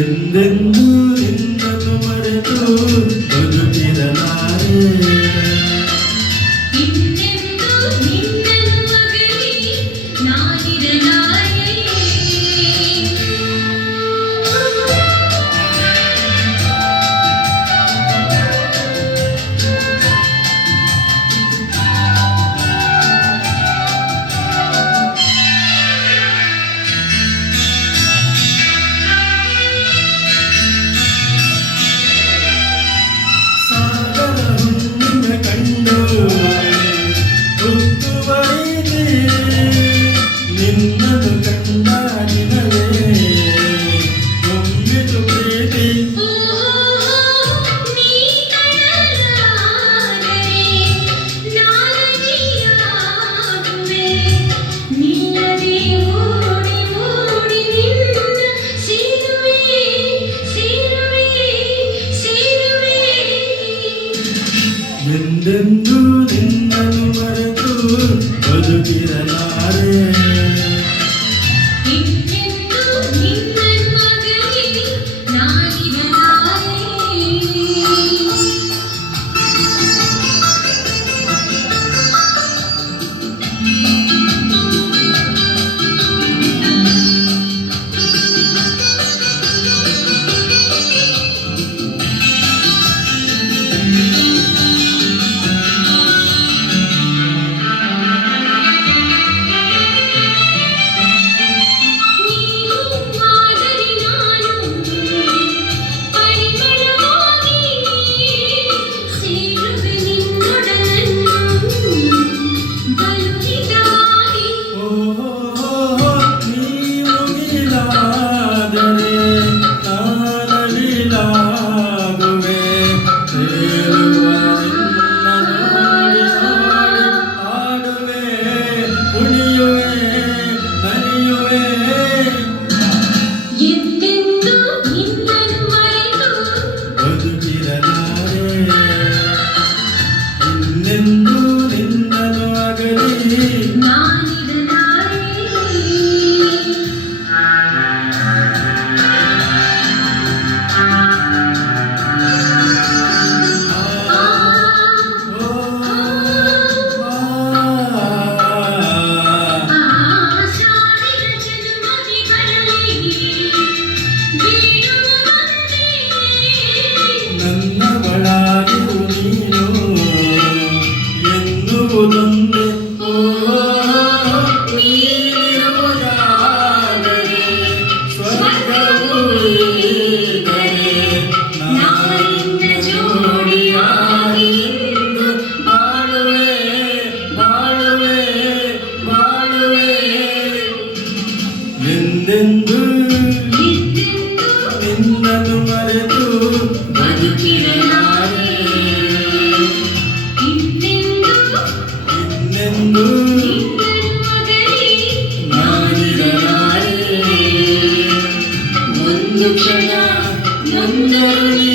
ಎಂದೆಂದೂ ನಿನ್ನನ್ನು ಮರೆತು ಬದುಕಿರಲಾರೆ. ಇನ್ನೆಂದೂ ನಿನ್ನನ್ನು ಅಗಲಿ ನಾನಿರಲಾರೆ. ನಿನ್ನನ್ನು ಕಂಡ ದಿನವೇ ಒಮ್ಮೆದು ಪ್ರೀತಿ. ನೀ ಕಳಲಾದರೆ ನಾನಗಿಯಾಗುವೆ. ನಿಲ್ಲದೆ ಓಡಿ ಓಡಿ ನಿನ್ನ ಸೇರುವೆ ಸೇರುವೆ ಸೇರುವೆ. ಎಂದೆಂದೂ ನಿನ್ನನ್ನು ಮರೆತು ಬದುಕಿರಲಾರೆ. ಇನ್ನೆಂದೂ ನಿನ್ನನ್ನು ಅಗಲಿ ನಾನಿರಲಾರೆ. ಇನ್ನೆಂದೂ ನಿನ್ನನ್ನು ಅಗಲಿ ನನ್ನವಳಾಗಿರು ನೀನು ಎನ್ನುವುದೊಂದೇ. ನೀನಿರುವುದಾದರೆ ಸ್ವರ್ಗವೂ ಇದ್ದರೆ ನಾನಿನ್ನ ಜೋಡಿಯಾಗಿ ಇಂದು ಬಾಳುವೆ ಬಾಳುವೆ ಬಾಳುವೆ. ಎಂದೆಂದೂ ನಿನ್ನನ್ನು ಮರೆತು ಬದುಕಿರಲಾರೆ. ಇನ್ನೆಂದೂ ನಾನಿರಲಾರೆ. ಒಂದು ಕ್ಷಣ ನೊಂದರು ನೀ